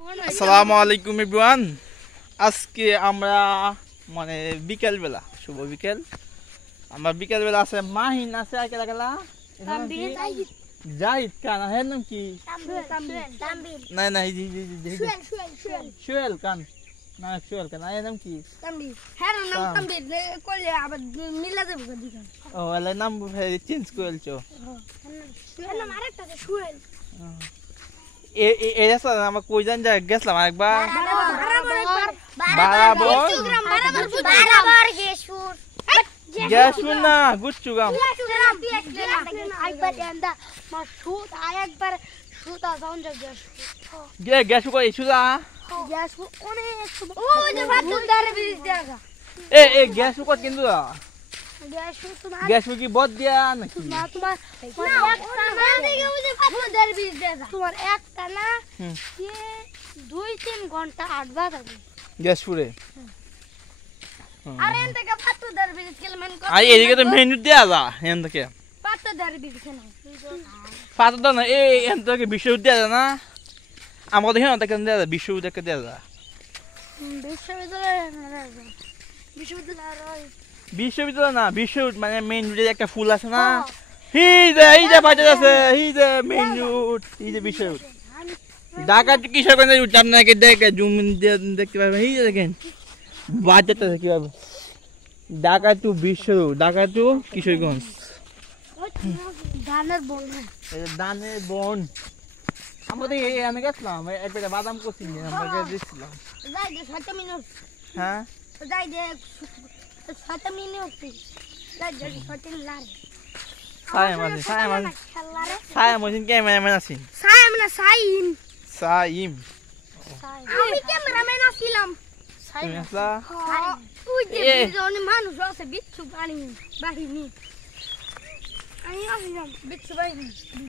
আসসালামু আলাইকুম এভরিওয়ান। আজকে আমরা মানে বিকেল বেলা, শুভ বিকেল। আমরা বিকেল বেলা আছে মাহিন আছে আকেলা গেলা জাহিদ কান হের নাম কি না না জি জি জি শুয়েল কান না শুয়েল কান এর নাম কি তামবি হ্যাঁ নাম তামবি কইলে আবার মিলা দেব দিকে ও এলে নাম চেঞ্জ কইলছো শুয়েল নাম আরেকটা শুয়েল এ রাস্তা আমরা কই জান যা গেছলাম একবার বারাবর গেশুর গেছুন না গুচ্চুগাম একবার এন্ডা মা শুট আরেকবার শুটা যাওন যা গেছু কই ইছুলা গেশু অনেক ও যে বাতুল দারে বিজ দেখা এ গেছু কত কিন্তু গেশু তোমার গেছু কি বদ দিয়া নাকি না তোমার একটা না দেখে বুঝে বাতুল দারে বিজ দেখা তোমার একটা না যে 2-3 ঘন্টা 8 বার থাকে গেছুরে আরে এন থেকে বাতুল দারে বিজ গেল মান আই এদিকে তো মেনু দেয়া যা এন থেকে বাতুল দারে বিজ কেন পাতা দাও না এন থেকে বিশ্ববিদ্যালয় দেয়া যা না আমাদের দেখে না কেন দেয়া যা বিশ্ববিদ্যালয় দেয়া যা বিশ্ববিদ্যালয় না বিশ্ববিদ্যালয় মানে মেইন রোডে একটা ফুল আছে না এই যে বাজার আছে এই যে মেইন রোড এই যে বিশ্ববিদ্যালয় ঢাকা টু কিশোরগঞ্জ রুট আপনাকে দেখে জুম দেখতে পাবেন এই যে দেখেন বাজারটা কিভাবে ঢাকা টু ঢাকা টু কিশোরগঞ্জ ধানের বন এই যে ধানের বন আমরা এখানে গেছিলাম একটা বাদাম করছি আমরা দিচ্ছিলাম যাই দে 7 মিনিট হ্যাঁ যাই দে 7 মিনিট যাই দে 7 লার সায়াম আছেন ক্যামেরাম্যান আছেন সাইম না সাইম সাইম আমি ক্যামেরাম্যান আছিলাম তুমি আসলা তুই যে বিজনে মানুষ আছে বিচ্ছু বাহিনী আমি আসলাম বিচ্ছু বাহিনী